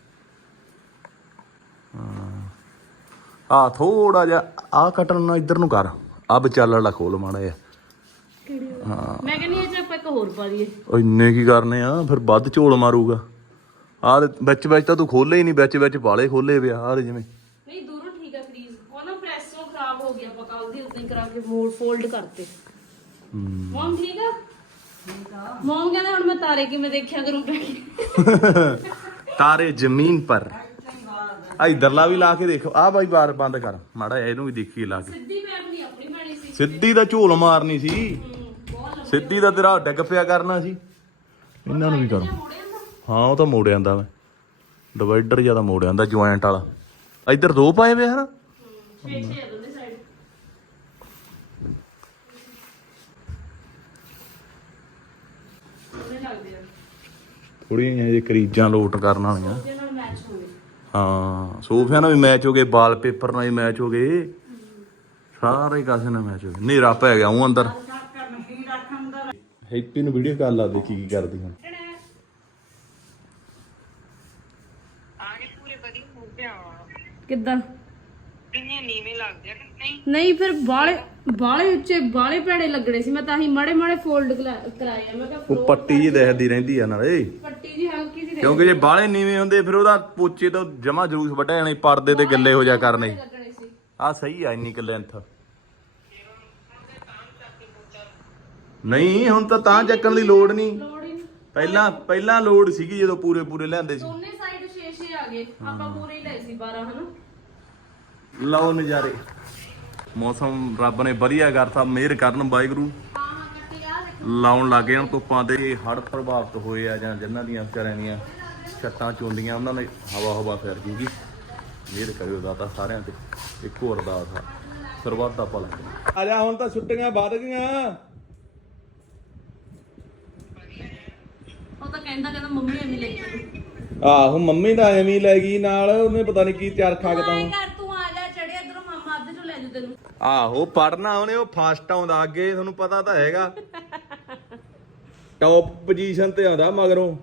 [SPEAKER 1] ਆ ਥੋੜਾ ਜਿਹਾ ਆ ਕਟਣ ਨਾਲ ਇੱਧਰ ਨੂੰ ਕਰ ਆ ਵਿਚਾਲਣ ਲਾ ਖੋਲ ਮਾੜਾ ਜਿਹਾ
[SPEAKER 2] ਕਿਹੜੀ ਹਾਂ ਮੈਂ ਕਹਿੰਦੀ ਇਹ ਚ ਆਪਾਂ ਇੱਕ ਹੋਰ ਪਾ ਦਈਏ
[SPEAKER 1] ਉਹ ਇੰਨੇ ਕੀ ਕਰਨੇ ਆ ਫਿਰ ਵੱਧ ਝੋਲ ਮਾਰੂਗਾ ਆ ਵਿੱਚ ਵਿੱਚ ਤਾਂ ਤੂੰ ਖੋਲੇ ਹੀ ਨਹੀਂ ਵਿੱਚ ਵਿੱਚ ਪਾਲੇ ਖੋਲੇ ਪਿਆ ਆ ਜਿਵੇਂ
[SPEAKER 2] ਨਹੀਂ ਦੂਰੋਂ ਠੀਕ ਆ ਕਰੀਜ਼ ਉਹ ਨਾ ਪ੍ਰੈਸੋਂ ਖਰਾਬ ਹੋ ਗਿਆ ਆਪਾਂ ਕੱਲ ਦੀ ਉਦਾਂ ਹੀ ਕਰਾ ਕੇ ਮੋੜ ਫੋਲਡ ਕਰਤੇ ਮਮ ਠੀਕ ਆ ਮਮ ਕਹਿੰਦਾ ਹੁਣ ਮੈਂ ਤਾਰੇ ਕਿਵੇਂ ਦੇਖਿਆ ਕਰੂੰ ਬੈਠ
[SPEAKER 1] ਤਾਰੇ ਜ਼ਮੀਨ ਪਰ ਆ ਇਧਰਲਾ ਵੀ ਲਾ ਕੇ ਦੇਖੋ ਆ ਬਾਈ ਬਾਰ ਬੰਦ ਕਰ ਮਾੜਾ ਜਿਹਾ ਇਹਨੂੰ ਵੀ ਦੇਖੀਏ ਲਾ ਕੇ
[SPEAKER 2] ਸਿੱਧੀ ਮੈਪ ਨਹੀਂ ਆਪਣੀ ਬਣੀ ਸੀ
[SPEAKER 1] ਸਿੱਧੀ ਦਾ ਝੋਲ ਮਾਰਨੀ ਸੀ
[SPEAKER 2] ਬਹੁਤ ਲੰਬਾ
[SPEAKER 1] ਸਿੱਧੀ ਦਾ ਤੇਰਾ ਡਿੱਗ ਪਿਆ ਕਰਨਾ ਸੀ ਇਹਨਾਂ ਨੂੰ ਵੀ ਕਰੋ
[SPEAKER 2] ਮੋੜਿਆ ਨਾ
[SPEAKER 1] ਹਾਂ ਉਹ ਤਾਂ ਮੋੜ ਜਾਂਦਾ ਮੈਂ ਡਿਵਾਈਡਰ ਜਿਆਦਾ ਮੋੜ ਜਾਂਦਾ ਜੁਆਇੰਟ ਵਾਲਾ ਇੱਧਰ ਦੋ ਪਾਏ ਵੇ ਹਨ
[SPEAKER 2] ਛੇ ਛੇ ਆ ਦੋਨੇ ਸਾਈਡ ਉਹਨੇ ਲੱਗਦੇ ਆ
[SPEAKER 1] ਥੋੜੀਆਂ ਜਿਹੀਆਂ ਕਰੀਜਾਂ ਲੋਟ ਕਰਨ ਵਾਲੀਆਂ
[SPEAKER 2] ਜਿਹਦੇ ਨਾਲ ਮੈਚ ਹੋਵੇ
[SPEAKER 1] ਹਾਂ ਸੋਫਿਆਂ ਨਾਲ ਵੀ ਮੈਚ ਹੋ ਗਏ ਵਾਲਪੇਪਰ ਨਾਲ ਵੀ ਮੈਚ ਹੋ ਗਏ ਸਾਰੇ ਕਾਸੇ ਨਾਲ ਮੈਚ ਹੋ ਗਏ ਹਨੇਰਾ ਪੈ ਗਿਆ ਉਹ ਅੰਦਰ ਹੈਪੀ ਨੂੰ ਵੀਡੀਓ ਕਾਲ ਲਾ ਦੇ ਕੀ ਕੀ ਕਰਦੀ ਹੁਣ
[SPEAKER 2] ਕਿੱਦਾਂ
[SPEAKER 5] ਕਿੰਨੇ ਨੀਵੇਂ ਲੱਗਦੇ ਆ ਕਿ ਨਹੀਂ
[SPEAKER 2] ਨਹੀਂ ਫਿਰ ਬਾਲੇ ਬਾਲੇ ਉੱਚੇ ਬਾਲੇ ਭੈੜੇ ਲੱਗਣੇ ਸੀ, ਮੈਂ ਤਾਂ ਹੀ ਮਾੜੇ ਮਾੜੇ ਫੋਲਡ ਕਰਾਏ ਆ। ਮੈਂ ਕਿਹਾ
[SPEAKER 1] ਉਹ ਪੱਟੀ ਜੀ ਦਿਖਦੀ ਰਹਿੰਦੀ ਆ ਨਾਲੇ,
[SPEAKER 2] ਪੱਟੀ ਜੀ ਹਲਕੀ ਜੀ
[SPEAKER 1] ਕਿਉਂਕਿ ਜੇ ਬਾਹਲੇ ਨੀਵੇਂ ਹੁੰਦੇ ਫਿਰ ਉਹਦਾ ਪੋਚੇ ਤੋਂ ਜਮਾ ਜਲੂਸ ਵੱਢਿਆ ਜਾਣੇ, ਪਰਦੇ ਤੇ ਗੱਲੇ ਹੋ ਜਾ ਕਰਨੇ।
[SPEAKER 2] ਲੱਗਣੇ ਸੀ।
[SPEAKER 1] ਆ ਸਹੀ ਆ ਇੰਨੀ ਕੁ ਲੈਂਥ। ਨਹੀਂ ਹੁਣ ਤਾਂ ਤਾਂ ਚੱਕਣ ਦੀ ਲੋੜ ਨਹੀਂ,
[SPEAKER 2] ਲੋੜ ਹੀ ਨਹੀਂ।
[SPEAKER 1] ਪਹਿਲਾਂ ਪਹਿਲਾਂ ਲੋੜ ਸੀਗੀ ਜਦੋਂ ਪੂਰੇ ਪੂਰੇ ਲਿਆਂਦੇ ਸੀ।
[SPEAKER 2] ਦੋਨੇ ਸਾਈਡ ਛੇ ਛੇ ਆ ਗਏ, ਆਪਾਂ ਪੂਰੇ ਹੀ ਲਏ ਸੀ ਬਾਰਾਂ ਹਨਾ।
[SPEAKER 1] ਲਓ ਨਜ਼ਾਰੇ, ਮੌਸਮ ਰੱਬ ਨੇ ਵਧੀਆ ਕਰਤਾ, ਮਿਹਰ ਕਰਨ ਵਾਹਿਗੁਰੂ।
[SPEAKER 2] ਹਾਂ ਹਾਂ ਕੱਟੀ ਆ ਦੇਖ।
[SPEAKER 1] ਲਾਉਣ ਲੱਗੇ ਹੁਣ ਧੁੱਪਾਂ ਤੇ, ਹੜ੍ਹ ਪ੍ਰਭਾਵਿਤ ਹੋਏ ਆ ਜਾਂ ਜਿਨ੍ਹਾਂ ਦੀਆਂ ਵਿਚਾਰਿਆਂ ਦੀਆਂ ਛੱਤਾਂ ਚੋਂਦੀਆਂ ਉਹਨਾਂ ਨੇ ਹਵਾ ਹਵਾ ਫਿਰ ਜੂਗੀ। ਮਿਹਰ ਕਰਿਓ ਦਾਤਾ ਸਾਰਿਆਂ ਤੇ, ਇੱਕੋ ਅਰਦਾਸ ਆ, ਸਰਬੱਤ ਦਾ ਭਲਾ। ਆ ਜਾ ਹੁਣ ਤਾਂ ਛੁੱਟੀਆਂ ਵੱਧ ਗਈਆਂ।
[SPEAKER 2] ਉਹ ਤਾਂ ਕਹਿੰਦਾ ਕਹਿੰਦਾ ਮੰਮੀ ਐਵੇਂ ਲੈ ਕੇ
[SPEAKER 1] ਆਹੋ ਮੰਮੀ ਤਾਂ ਐਵੇਂ ਲੈ ਗਈ ਨਾਲ, ਉਹਨੇ ਪਤਾ ਨਹੀਂ ਕੀ ਚਰਖਾ ਕਿਤਾ।
[SPEAKER 2] ਘਰ ਤੂੰ ਆ ਜਾ, ਚੜਿਆ ਇਧਰੋਂ ਮਾਮਾ ਅੱਧ ਚੋਂ ਲੈ ਜੂ ਤੈਨੂੰ।
[SPEAKER 1] ਆਹੋ ਪੜਨਾ ਉਹਨੇ, ਉਹ ਫਾਸਟ ਆਉਂਦਾ ਅੱਗੇ, ਤੁਹਾਨੂੰ ਪਤਾ ਤਾਂ ਹੈਗਾ ਟੌਪ ਪੋਜੀਸ਼ਨ ਤੇ ਆਉਂਦਾ ਮਗਰੋਂ।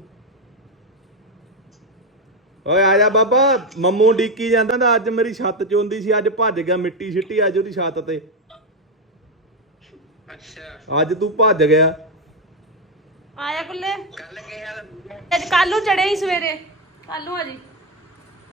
[SPEAKER 1] ਓਏ ਆ ਜਾ ਬਾਬਾ, ਮੰਮੂ ਡੀਕੀ ਜਾਂਦਾ ਨਾ, ਅੱਜ ਮੇਰੀ ਛੱਤ ਚੋਂਦੀ ਸੀ, ਅੱਜ ਭੱਜ ਗਿਆ, ਮਿੱਟੀ ਸਿੱਟੀ ਅੱਜ ਉਹਦੀ ਛੱਤ ਤੇ। ਅੱਛਾ ਅੱਜ ਤੂੰ ਭੱਜ ਗਿਆ।
[SPEAKER 2] ਆਇਆ ਕੁੱਲੇ ਕੱਲ ਨੂੰ ਚੜਿਆ ਹੀ ਸਵੇਰੇ, ਕੱਲ ਨੂੰ ਆ ਜੀ।